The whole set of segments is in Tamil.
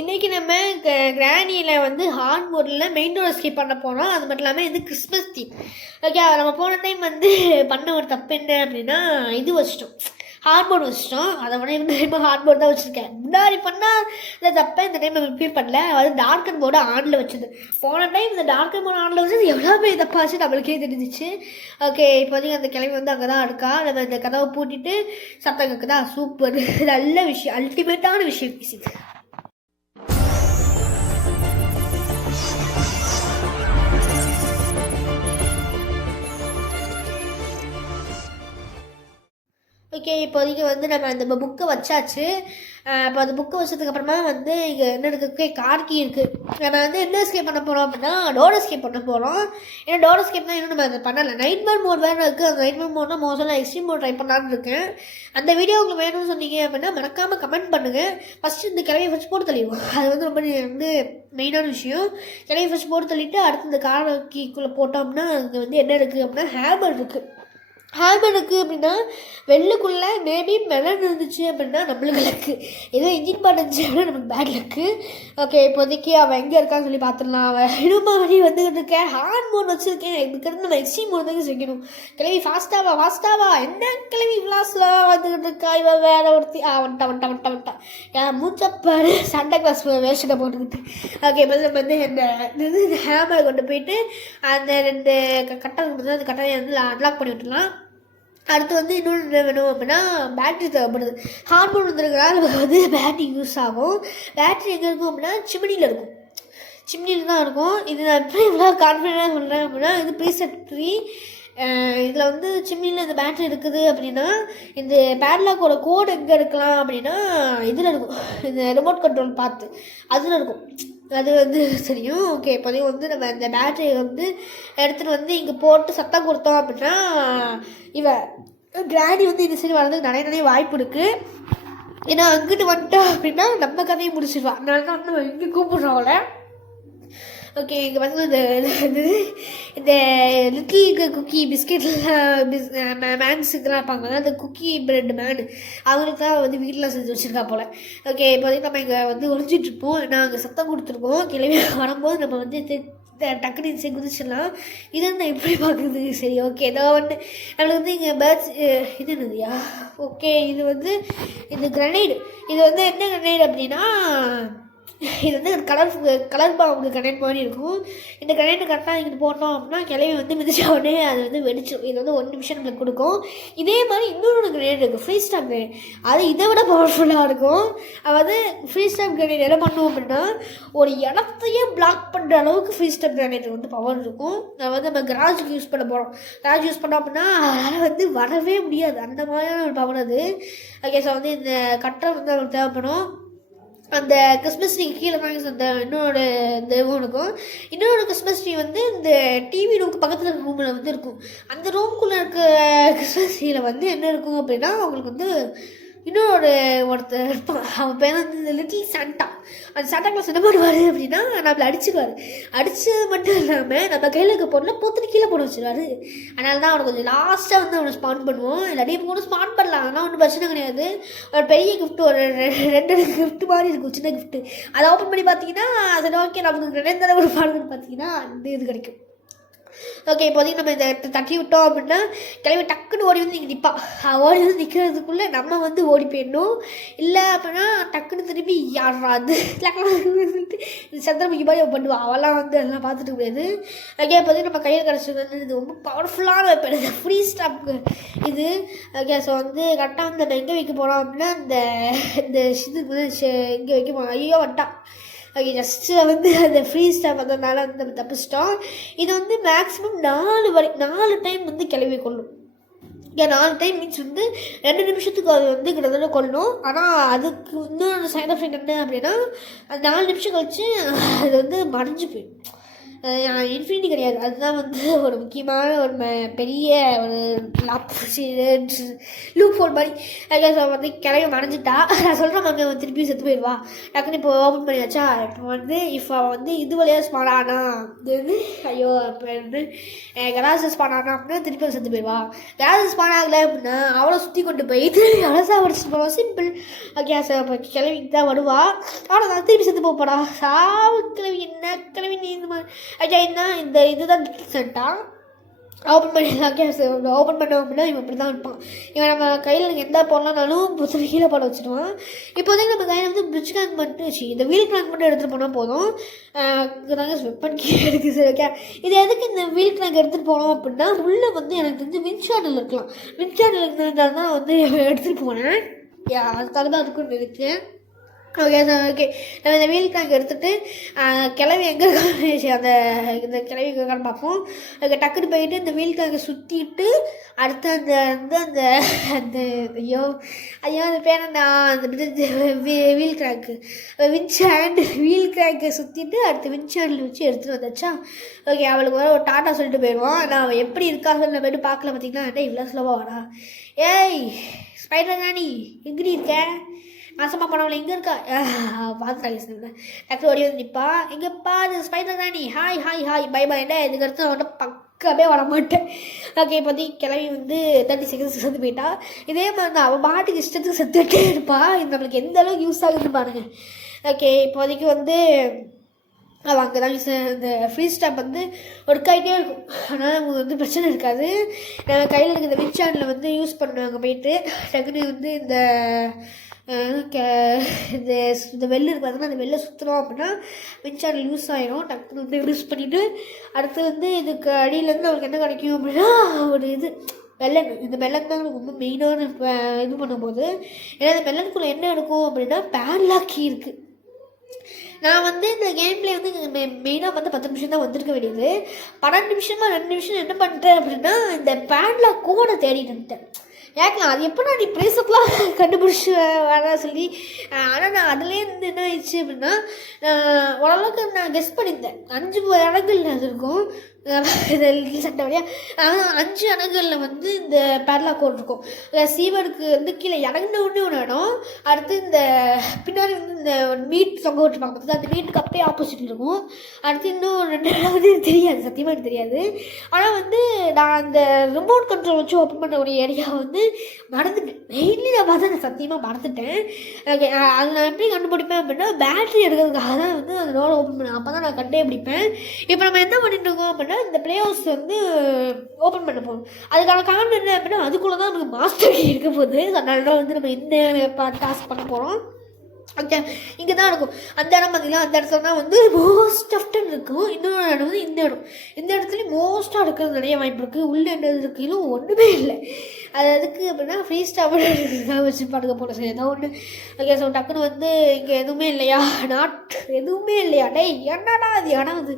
இன்றைக்கி நம்ம கிராணியில் வந்து ஹார்ட் மோடில் மெயின் டோர் ஸ்கிப் பண்ண போகிறோம். அது மட்டும் இல்லாமல் இது கிறிஸ்மஸ் தீம். ஓகே, நம்ம போன டைம் வந்து பண்ண ஒரு தப்பு என்ன அப்படின்னா இது வச்சிட்டோம், ஹார்ட் போர்டு வச்சிட்டோம். அதை விட இந்த டைம் ஹார்ட் போர்டு தான் வச்சுருக்கேன். முன்னாடி பண்ணால் இந்த தப்பை இந்த டைம் நம்ம ரிப்பீட் பண்ணல. அது டார்க்கன் போர்டு ஆனில் வச்சது. போன டைம் இந்த டார்க்கன் போர்டு ஆனில் வச்சது எவ்வளோ பெரிய தப்பாச்சு நம்மளுக்கே தெரிஞ்சிச்சு. ஓகே, இப்போதைக்கு அந்த கிழமை வந்து அங்கே தான் இருக்கா. நம்ம இந்த கதவை பூட்டிட்டு சத்தம் கேட்குதா? சூப்பர், நல்ல விஷயம், அல்டிமேட்டான விஷயம் பேசிது. ஓகே, இப்போதைக்கு வந்து நம்ம அந்த புக்கை வச்சாச்சு. இப்போ அந்த புக்கை வச்சதுக்கப்புறமா வந்து இங்கே என்ன இருக்குது, கார்கி இருக்குது. நம்ம வந்து என்ன எஸ்கேப் பண்ண போகிறோம் அப்படின்னா டோர் எஸ்கேப் பண்ண போகிறோம். ஏன்னா டோர் எஸ்கேப் தான் இன்னும் நம்ம அதை பண்ணலை. நைட் மோட் வேறு இருக்குது. அந்த நைட் மோட்னா மோஸ்ட்லாம் எக்ஸ்ட்ரீம் மோட் ட்ரை பண்ணலான்னு இருக்கேன். அந்த வீடியோ உங்களுக்கு வேணும்னு சொன்னீங்க அப்படின்னா மறக்காமல் கமெண்ட் பண்ணுங்கள். ஃபஸ்ட்டு இந்த கிளவியை ஃபஸ்ட் போட்டு தள்ளிடுவோம். அது வந்து ரொம்ப வந்து மெயினான விஷயம். கிளவியை ஃபஸ்ட் போட்டு தள்ளிட்டு அடுத்து இந்த கார்கிக்குள்ளே போட்டோம்னா அங்கே வந்து என்ன இருக்குது அப்படின்னா ஹேமர் இருக்குது. ஹேமர் இருக்குது அப்படின்னா வெள்ளுக்குள்ளே மேபி மெலன் இருந்துச்சு அப்படின்னா நம்மளுக்கு லக்கு. ஏதோ இன்ஜின் பாட்டு இருந்துச்சு அப்படின்னா நமக்கு பேட் லக்கு. ஓகே, இப்போதைக்கு அவன் எங்கே இருக்கான்னு சொல்லி பார்த்துடலாம். அவன் இடுமா வழி வந்துக்கிட்டு இருக்கேன். ஹார்ட் மோட் வச்சுருக்கேன். இதுக்கு நம்ம எக்ஸ்ட்ரீம் மோட் தான் செய்யணும். கிளவி ஃபாஸ்ட்டாவா என்ன கிளவி ஃப்ளாஸ்லாம் வந்துக்கிட்டு இருக்கா? இவன் வேற ஒருத்தி வந்துட்டான் ஏன் மூச்சப்பாரு சண்டை கிளாஸ் வேஷனை போட்டுக்கிட்டு. ஓகே, இப்போ நம்ம வந்து இந்த ஹேமரை கொண்டு போயிட்டு அந்த 2 கட்டை அந்த கட்டையை வந்து அன்லாக் பண்ணி விட்டுலாம். அடுத்து வந்து இன்னொன்று என்ன வேணும் அப்படின்னா பேட்ரி தேவைப்படுது. ஹார்ட் மோட் வந்துருக்கிறனால நமக்கு வந்து பேட்ரி யூஸ் ஆகும். பேட்ரி எங்கே இருக்கும் அப்படின்னா சிம்னியில் இருக்கும். சிம்னியில் தான் இருக்கும். இது நான் எப்படி இவ்வளோ கான்ஃபிடென்ட்டாக சொல்கிறேன் அப்படின்னா இது ப்ரீசெட் 3. இதில் வந்து சிம்னியில் இந்த பேட்ரி இருக்குது அப்படின்னா இந்த பேட்லாக்கோட கோடு எங்கே இருக்கலாம் அப்படின்னா இதில் இருக்கும். இந்த ரிமோட் கண்ட்ரோல் பார்த்து அதில் இருக்கும். அது வந்து தெரியும். ஓகே, இப்போதையும் வந்து நம்ம இந்த பேட்டரியை வந்து எடுத்துகிட்டு வந்து இங்கே போட்டு சத்தம் கொடுத்தோம் அப்படின்னா இவன் கிராணி வந்து இந்த சைடு வர்றதுக்கு நிறைய வாய்ப்பு இருக்குது. ஏன்னா அங்கிட்டு வந்துட்டோம் அப்படின்னா நம்ம கதையை முடிச்சிடுவான். அதனால தான் வந்து இங்கே கூப்பிட்றோம்ல. ஓகே, இங்கே வந்து இந்த லிட்டில் குக்கி பிஸ்கெட்லாம் மேன்ஸுக்கெலாம் இருப்பாங்க, அந்த குக்கி பிரெட் மேனு அவங்களுக்கு தான் வந்து வீட்டில் செஞ்சு வச்சுருக்கா போல். ஓகே, இப்போதைக்கு நம்ம இங்கே வந்து ஒழிஞ்சிட்ருப்போம். நாங்கள் சத்தம் கொடுத்துருக்கோம். கிளம்பி வரும்போது நம்ம வந்து டக்குனு சரி குதிச்சிடலாம். இது வந்து எப்படி பார்க்குறது? சரி, ஓகே, ஏதோ ஒன்று நம்மளுக்கு வந்து இங்கே பேர்ட்ஸ் இது என்னதுயா? ஓகே, இது வந்து இந்த கிரனைடு. இது வந்து என்ன கிரனைடு அப்படின்னா இது வந்து கலர் பாம்புக்கு கனெக்ட் மாதிரி இருக்கும். இந்த கனெக்ட் கரெக்டாக இங்கே போட்டோம் அப்படின்னா கிளவி வந்து மிதிச்ச உடனே அது வந்து வெடிச்சிடும். இது வந்து 1 நிமிஷம் நம்மளுக்கு கொடுக்கும். இதே மாதிரி இன்னொரு கிரேட் இருக்குது, ஃப்ரீ ஸ்டாப் கிரேட். அது இதை விட பவர்ஃபுல்லாக இருக்கும். அதாவது ஃப்ரீ ஸ்டாப் கிரேட் என்ன பண்ணுவோம் அப்படின்னா ஒரு இடத்தையே பிளாக் பண்ணுற அளவுக்கு ஃப்ரீ ஸ்டாப் கிரேட் வந்து பவர் இருக்கும். அதை வந்து நம்ம கராஜுக்கு யூஸ் பண்ண போகிறோம். கராஜ் யூஸ் பண்ணோம் அப்படின்னா அதனால் வந்து வரவே முடியாது. அந்த மாதிரியான ஒரு பவர் அது. ஓகே, ஸோ வந்து இந்த கட்டை வந்து அவங்களுக்கு தேவைப்படும். அந்த கிறிஸ்மஸ் ட்ரீ கீழே தான் அந்த இன்னொரு இந்த இருக்கும். இன்னொரு கிறிஸ்மஸ் ட்ரீ வந்து இந்த டிவி ரூமுக்கு பக்கத்தில் இருக்க ரூமில் வந்து இருக்கும். அந்த ரூமுக்குள்ளே இருக்க கிறிஸ்மஸ் ட்ரீயில் வந்து என்ன இருக்கும் அப்படின்னா அவங்களுக்கு வந்து ஒருத்தர் இருப்பான். அவன் பேர் வந்து இந்த லிட்டில் சாண்டா. அந்த சாண்டா கிளாஸ் என்ன பண்ணுவார் அப்படின்னா நம்மளை அடிச்சுடுவார். அடித்தது மட்டும் இல்லாமல் நம்ம கையில் இருக்க பொருளை போத்துட்டு கீழே போட வச்சுருவார். அதனால தான் அவனை கொஞ்சம் லாஸ்ட்டாக வந்து அவனை ஸ்பான் பண்ணுவோம். இல்லாட்டி இப்போ கூட ஸ்பான் பண்ணலாம், அதெல்லாம் ஒன்றும் பிரச்சனை கிடையாது. ஒரு பெரிய கிஃப்ட்டு, ஒரு 2 கிஃப்ட் மாதிரி இருக்கும், சின்ன கிஃப்ட்டு. அதை ஓப்பன் பண்ணி பார்த்தீங்கன்னா சரி ஓகே நமக்கு 2 தடவை ஒரு பாடுன்னு பார்த்தீங்கன்னா அந்த இது கிடைக்கும். ஓகே, இப்போதைக்கு நம்ம இதை தட்டி விட்டோம் அப்படின்னா கிளம்பி டக்குன்னு ஓடி வந்து இங்கே நிற்பான். ஓடி வந்து நிற்கிறதுக்குள்ளே நம்ம வந்து ஓடி போயிடணும். இல்லை அப்படின்னா டக்குன்னு திரும்பி யாராது இந்த சந்திரமுகி மாதிரி பண்ணுவான். அவெல்லாம் வந்து அதெல்லாம் பார்த்துட்டு முடியாது. ஓகே, இப்போதைக்கு நம்ம கையில் கிடச்சது வந்து இது ரொம்ப பவர்ஃபுல்லான இப்போ ஃப்ரீ ஸ்டாப் இது. ஓகே, ஸோ வந்து கரெக்டாக வந்து நம்ம எங்கே வைக்க போகிறோம் அப்படின்னா இந்த இதுக்கு வந்து இங்கே வைக்க போகிறோம். ஐயோ வந்துட்டான். ஓகே, ஜஸ்ட்டு வந்து அந்த ஃப்ரீ ஸ்டாப் வந்ததுனால வந்து நம்ம தப்பிச்சிட்டோம். இது வந்து மேக்ஸிமம் 4 டைம் வந்து கிளம்பி கொள்ளும். இங்கே 4 டைம் மீன்ஸ் வந்து 2 நிமிஷத்துக்கு அது வந்து கிட்டத்தட்ட கொள்ளணும். ஆனால் அதுக்கு இன்னொரு சைட் எஃபெக்ட் என்ன அப்படின்னா அது 4 நிமிஷம் கழிச்சு அது வந்து மறைஞ்சு போயிடும். இன்ஃபினிட்டி கிடையாது, அதுதான் வந்து ஒரு முக்கியமான ஒரு பெரிய ஒரு லூப் ஹோல் மாதிரி. வந்து கிளம்பி மறைஞ்சிட்டா. நான் சொல்கிறேன் அங்கே வந்து திருப்பி செத்து போயிடுவா. டக்குன்னு இப்போ ஓப்பன் பண்ணியாச்சா. இப்போ வந்து இப்போ அவன் வந்து இது வழியாக ஸ்பான் ஆனா இது வந்து ஐயோ இப்போ வந்து கராசு ஸ்பான் ஆனா அப்படின்னா திருப்பி செத்து போயிடுவா. கராசு ஸ்பான் ஆகலை அப்படின்னா அவளை சுற்றி கொண்டு போய் திருப்பி அலசா படிச்சுட்டு போவோம். சிம்பிள். Okay sir. இப்போ கிளவிக்கு தான் வருவா. அவளை நான் திருப்பி செத்து போப்படா. சாவு கிளவி என்ன கிளவி நீ இந்த மாதிரி ஐயா இந்த இதுதான் சென்ட்டா ஓப்பன் பண்ணிடலாம். கேஸ் ஓப்பன் பண்ண அப்படின்னா இவன் இப்படி தான் இருப்பான். இவன் நம்ம கையில் எந்த போடலாம்னாலும் புத்தகம் கீழே போட வச்சுடுவான். இப்போதைக்கு நம்ம கையில் வந்து பிரிட்ஜ் கிராங்க் மட்டும் வச்சு இந்த வீல் கிராங்க் மட்டும் எடுத்துகிட்டு போனால் போதும். தாங்க வெப்பன் கீழே இருக்குது. சரி ஓகே. இது எதுக்கு இந்த வீல் கிராங்க் எடுத்துகிட்டு போனோம் அப்படின்னா உள்ளே வந்து எனக்கு வந்து வின்சாண்டில் இருக்கலாம். வின்சாண்டில் இருந்ததால் தான் வந்து எடுத்துகிட்டு போனேன். அதுக்காக தான் அதுக்கும் இருக்குது. Okay sir. ஓகே நம்ம இந்த வீல் கிராங்க் எடுத்துகிட்டு கிளவி எங்கே இருக்கான்னு அந்த இந்த கிளவி எங்கே இருக்கான்னு பார்ப்போம். ஓகே டக்குன்னு போயிட்டு இந்த வீல் கிராங்கை சுற்றிட்டு அடுத்து அந்த வந்து அந்த அந்த ஐயோ அந்த பேர் அந்த வீல் கிராங்க்கு வின்சாண்ட் வீல் கிராங்கை சுற்றிட்டு அடுத்து வின்சாண்டில் வச்சு எடுத்துகிட்டு வந்தாச்சா. ஓகே அவளுக்கு வர ஒரு டாட்டா சொல்லிட்டு போயிடுவான். நான் அவள் எப்படி இருக்காங்கன்னு போய்ட்டு பார்க்கல. பார்த்தீங்கன்னா என்ன இவ்வளோ ஸ்லோவாக வாடா. ஏய் ஸ்பைடர் ராணி எங்கடி இருக்க? மாசமாக போனவளை எங்கே இருக்கா பார்த்துட்டாங்க. டக்குனு ஓடி வந்து நிற்பா. எங்கேப்பா அது spider Rani hi hi hi by பைண்டா. இதுக்கு அடுத்து நான் வந்துட்டு பக்கமே வர மாட்டேன். ஓகே இப்போதி கிளவி வந்து 30 செகண்ட்ஸ் செத்து போயிட்டா. இதே மாதிரி தான் அவள் பாட்டுக்கு இஷ்டத்துக்கு செத்துட்டே இருப்பா. இது நம்மளுக்கு எந்த அளவுக்கு யூஸ் ஆகுதுன்னு பாருங்க. ஓகே இப்போதைக்கு வந்து அவள் அங்கே தான் இந்த ஃப்ரீ ஸ்டாப் வந்து ஒர்க் ஆகிட்டே இருக்கும். ஆனால் அவங்க வந்து பிரச்சனை இருக்காது. கையில் இருக்க இந்த வின் சேனலில் வந்து யூஸ் பண்ணுவாங்க. போயிட்டு டக்குன்னு வந்து இந்த இந்த வெள்ளை இருக்குது பார்த்தீங்கன்னா அந்த வெள்ளை சுற்றணும் அப்படின்னா மின்சாரம் யூஸ் ஆகிடும். டக்குன்னு வந்து யூஸ் பண்ணிவிட்டு அடுத்து வந்து இதுக்கு அடியிலேருந்து அவருக்கு என்ன கிடைக்கும் அப்படின்னா ஒரு இது மெல்லன். இந்த மெல்லன் தான் ரொம்ப மெயினான இது பண்ணும்போது. ஏன்னா இந்த மெல்லனுக்குள்ளே என்ன இருக்கும் அப்படின்னா பேட்லாக் கீ இருக்குது. நான் வந்து இந்த கேம் பிளே வந்து மெயினாக வந்து 10 நிமிஷம் தான் வந்திருக்க வேண்டியது. 12 நிமிஷமா 2 நிமிஷம் என்ன பண்ணிட்டேன் அப்படின்னா இந்த பேட்லாக் கோடை தேடிட்டு இருந்தேன். ஏக்கலாம் அது எப்போ நீ ப்ளேஸப்லாம் கண்டுபிடிச்சி வேணா சொல்லி. ஆனால் நான் அதுலேயே இருந்து என்ன ஆயிடுச்சு அப்படின்னா ஓரளவுக்கு நான் கெஸ் பண்ணியிருந்தேன். 5 இடங்கள் அது இருக்கும் சட்டை வழியாக. ஆனால் 5 இடங்களில் வந்து இந்த பேட்லாக் கோட் இருக்கும். சீவருக்கு வந்து கீழே இறங்கின ஒன்று இடம். அடுத்து இந்த பின்னாடி வந்து இந்த மீட் தொங்க விட்டுருப்பாங்க பார்த்து அந்த மீட்டுக்கு அப்படியே ஆப்போசிட் இருக்கும். அடுத்து இன்னும் 2 இடம் வந்து தெரியாது, சத்தியமாக எனக்கு தெரியாது. ஆனால் வந்து நான் அந்த ரிமோட் கண்ட்ரோல் வச்சு ஓப்பன் பண்ண ஒரு ஏரியா வந்து மறந்துட்டேன். மெயின்லி நான் பார்த்தா நான் சத்தியமாக மறந்துட்டேன். ஓகே அது நான் எப்படி கண்டுபிடிப்பேன் அப்படின்னா பேட்ரி எடுக்கிறதுக்காக தான் வந்து அந்த டோரை ஓப்பன் பண்ணேன். அப்போ தான் நான் கண்டே பிடிப்பேன். இப்போ நம்ம என்ன பண்ணிட்டு இருக்கோம் அப்படின்னா இந்த பிளே ஹவுஸ் வந்து ஓப்பன் பண்ண போகும். அதுக்கான காரணம் என்ன அப்படின்னா அதுக்குள்ளே தான் நமக்கு மாஸ்டர் கீ இருக்க போகுது. அதனால தான் வந்து நம்ம இந்த டாஸ்க் பண்ண போகிறோம். ஓகே இங்கே தான் இருக்கும் அந்த இடம் பார்த்தீங்கன்னா. அந்த இடத்துல தான் வந்து மோஸ்ட் ஆஃப்டன் இருக்கும். இன்னொரு இடம் வந்து இந்த இடத்துலையும் மோஸ்ட்டாக இருக்கிறது நிறைய வாய்ப்பு இருக்குது. உள்ளே என்ன இருக்கையிலும் ஒன்றுமே இல்லை. அது எதுக்கு அப்படின்னா ஃப்ரீ ஸ்டாப் வச்சு பாட்டுக்க போட சரி ஏதோ ஒன்று. ஓகே ஸோ டக்குன்னு வந்து இங்கே எதுவுமே இல்லையா எதுவுமே இல்லையா டே என்னடா அது இடம் அது.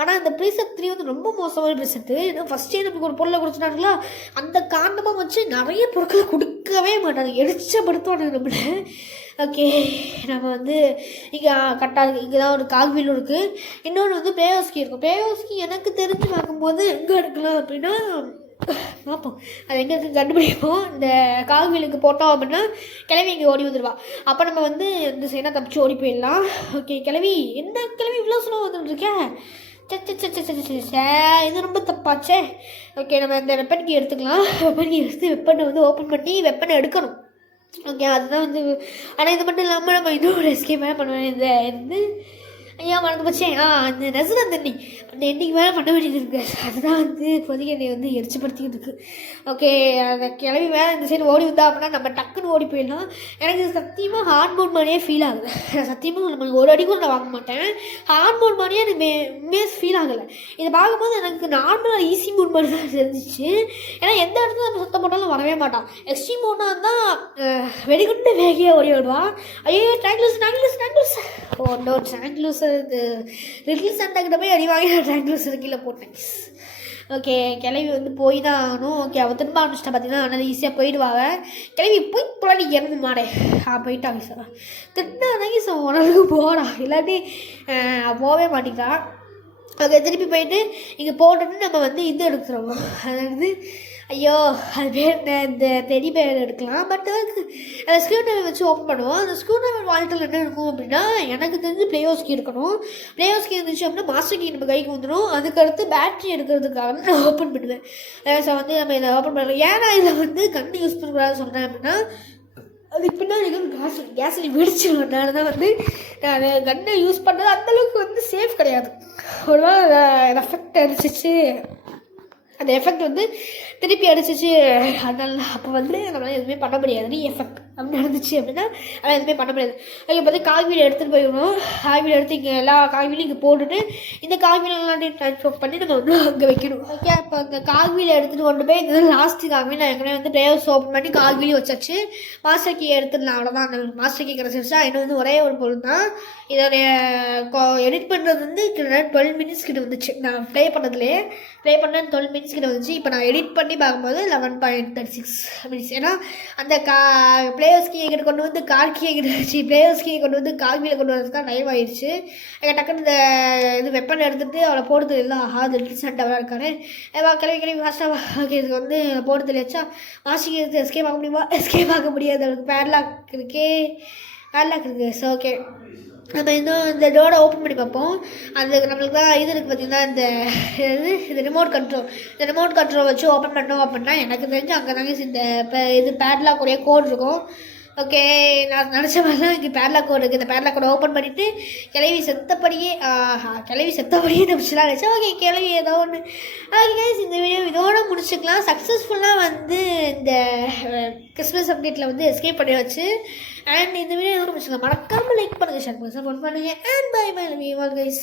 ஆனால் இந்த ப்ரீசெட் 3 வந்து ரொம்ப மோசமான ப்ரீசெட்டு. ஏன்னா ஃபஸ்ட்டே நமக்கு ஒரு பொருளை கொடுத்துட்டாங்களா அந்த காரணமாக வச்சு நிறைய பொருட்களை கொடுக்கவே மாட்டாங்க. எரிச்சப்படுத்துவாங்க நம்மளை. ஓகே நம்ம வந்து இங்கே கரெக்டாக இங்கே தான் ஒரு கால்வீல் இருக்குது. இன்னொன்று வந்து பேயோஸ்கி இருக்கும். பேயோஸ்கி எனக்கு தெரிஞ்சு பார்க்கும்போது எங்கே எடுக்கலாம் அப்படின்னா பார்ப்போம் அது எங்கே இருக்குது கண்டுபிடிப்போம். இந்த கால்வீலுக்கு போட்டோம் அப்படின்னா கிளவி இங்கே ஓடி வந்துடுவா. அப்போ நம்ம வந்து இந்த சைடாக தப்பிச்சு ஓடி போயிடலாம். ஓகே கிளவி என்ன கிளவி இவ்வளோ ஸ்லோவாக வந்துட்டுருக்கேன். இது ரொம்ப தப்பாச்சே. ஓகே நம்ம இந்த வெப்பன் கீ எடுத்துக்கலாம். வெப்பன் கீ எடுத்து வெப்பனை வந்து ஓப்பன் பண்ணி வெப்பனை எடுக்கணும். ஓகே அதுதான் வந்து. ஆனால் இது மட்டும் இல்லாமல் நம்ம இன்னொரு எஸ்கேப் வேறு பண்ணுவேன். இந்த வந்து ஐயா மறந்து போச்சேன் அந்த நசுரா தண்ணி அந்த எண்ணிக்கு மேலே பண்ண வேண்டியது இருக்குது. அதுதான் வந்து இப்போதைக்கு என்னை வந்து எரிச்சுப்படுத்திக்கிட்டு இருக்குது. ஓகே அந்த கிளம்பி மேலே இந்த சைடு ஓடி வந்தா அப்படின்னா நம்ம டக்குன்னு ஓடி போயிடலாம். எனக்கு சத்தியமாக ஹார்ட் மோட் மாதிரியே ஃபீல் ஆகுது. சத்தியமாக நம்ம ஒரு அடி கூட நான் வாங்க மாட்டேன். ஹார்ட் மோட் மாதிரியே எனக்கு மேஸ் ஃபீல் ஆகலை. இதை பார்க்கும்போது எனக்கு நார்மலாக ஈஸி மோட் மாதிரி தான் தெரிஞ்சிச்சு. ஏன்னா எந்த இடத்துல நம்ம சுத்தம் போட்டாலும் வரவே மாட்டான். எக்ஸ்ட்ரீம் மோட்னா தான் வெடிகுண்டு வேகையாக ஓடி வருவான். ஐயோ ட்ராங்குலஸ் நோ ட்ராங்குலஸ் இது லிட்டில் சண்டை கிட்ட போய் அடி வாங்கி நான் ட்ராங்குலஸ் கீழே போட்டேன். ஓகே கிளவி வந்து போய் தான் ஆகணும். ஓகே அவள் திரும்ப ஆரம்பிச்சிட்டா பார்த்தீங்கன்னா அதனால் ஈஸியாக போயிடுவாங்க. கிளவி போய் போடாடி இறந்து மாடே போயிட்டாங்க சார் திட்டாதாங்க சார் உனக்கு போடா இல்லாட்டி போகவே மாட்டேங்கிறான். அங்கே திருப்பி போயிட்டு இங்கே போட்டோன்னு நம்ம வந்து இது எடுக்கிறோம், அதாவது ஐயோ அது பேர் இந்த டெடி பேர் எடுக்கலாம். பட் வந்து அந்த ஸ்க்ரூ ட்ரைவர் வச்சு ஓப்பன் பண்ணுவோம். அந்த ஸ்க்ரூ ட்ரைவர் வால்ட்டில் என்ன இருக்கும் அப்படின்னா, எனக்கு தெரிஞ்சு ப்ளேயோஸ் கீ இருக்கணும். ப்ளேயோஸ் கீ இருந்துச்சு அப்படின்னா மாஸ்டர் கீ நம்ம கைக்கு வந்துடும். அதுக்கடுத்து பேட்ரி எடுக்கிறதுக்காக நான் ஓப்பன் பண்ணுவேன். ஸோ வந்து நம்ம இதை ஓப்பன் பண்ணுறோம். ஏன்னா இதை வந்து கண்ணு யூஸ் பண்ணக்கூடாதுன்னு சொல்கிறேன் அப்படின்னா, அதுக்கு பின்னாடி கேஸ் வெடிச்சிருவனால தான் வந்து நான் கன்னை யூஸ் பண்ணுறது அந்தளவுக்கு வந்து சேஃப் கிடையாது. ஒரு எஃபெக்ட் அடிச்சிச்சு, அந்த எஃபெக்ட் வந்து திருப்பி அடிச்சிச்சு. அதனால அப்போ வந்து நம்மளால் எதுவுமே பண்ண முடியாது. எஃபெக்ட் அப்படி நடந்துச்சு அப்படின்னா அதெல்லாம் எதுவுமே பண்ண முடியாது. அதுக்கு பார்த்து காய்கறி எடுத்துகிட்டு போயிடணும். காய்கறி எடுத்து இங்கே எல்லா காய்கறியும் இங்கே போட்டுட்டு இந்த காய்கறிலாம் ட்ரான்ஸ்ஃபர் பண்ணி நம்ம வந்து அங்கே வைக்கணும். ஓகே, இப்போ அந்த காய்கறியை எடுத்துகிட்டு கொண்டு போய் இந்த லாஸ்ட்டு காய்கறி நான் ஏற்கனவே வந்து ப்ளேயர்ஸ் ஓப்பன் பண்ணி காய்கறி வச்சாச்சு. மாஸ்டர் கீ எடுத்துடலாம், அவ்வளோதான். அந்த மாஸ்டர் கீ கிடச்சிருச்சா. இன்னும் வந்து ஒரே ஒரு பொருள் தான். இதோடைய எடிட் பண்ணுறது வந்து 12 மினிட்ஸ் கிட்ட வந்துச்சு. நான் ப்ளே பண்ணதுலேயே ப்ளே பண்ண 12 மினிட்ஸ் கிட்ட வந்துச்சு. இப்போ நான் எடிட் பண்ணி பார்க்கும்போது 11.36 மினிட்ஸ். ஏன்னா அந்த பிளேயர்ஸ் கீயை கிட்ட கொண்டு வந்து கார் கீயை கிட்ட வச்சு பிளேயர்ஸ் கீயை கொண்டு வந்து கார்கியில் கொண்டு வரது தான் டைம் ஆயிடுச்சு. டக்குன்னு இந்த இது வெப்பன் எடுத்துகிட்டு அவளை போடுறது இல்லை. ஆஹா ரீசெண்டாக இருக்காரு கிளம்பி ஃபாஸ்ட்டாக. ஓகே, இதுக்கு வந்து போட்டு தெளிச்சா வாசிக்கிறது எஸ்கேப் ஆக முடியுமா? எஸ்கேப் ஆக முடியாது, அவளுக்கு பேட்லாக் இருக்குது. ஸோ ஓகே, நம்ம இன்னும் இந்த டோரை ஓப்பன் பண்ணி பார்ப்போம். அது நம்மளுக்கு தான் இது இருக்குது பார்த்திங்கன்னா, இந்த ரிமோட் கண்ட்ரோல். இந்த ரிமோட் கண்ட்ரோல் வச்சு ஓப்பன் பண்ணோம் அப்படின்னா எனக்கு தெரிஞ்சு அங்கே தாங்க இந்த இது பேட்லாக் ஒரே கோட் இருக்கும். ஓகே, நான் நினச்ச மாதிரி தான் இங்கே பேட்லாக் கோட் இருக்குது. இந்த பேட்லாக் கோடை ஓப்பன் பண்ணிவிட்டு கிளவி செத்தபடியே தப்பிச்சுலாம் நினச்சேன். ஓகே, கிளவி ஏதோ ஒன்று. ஓகே கைஸ், இந்த வீடியோ இதோட முடிச்சுக்கலாம். சக்ஸஸ்ஃபுல்லாக வந்து இந்த கிறிஸ்மஸ் அப்டேட்டில் வந்து எஸ்கேப் பண்ணி வச்சு. அண்ட் இந்த வீடியோ இதோட முடிச்சுக்கலாம். மறக்காமல் லைக் பண்ணுங்கள், ஷேர் பண்ணுங்கள், சப்போர்ட் பண்ணுங்கள். And bye bye, love you all guys.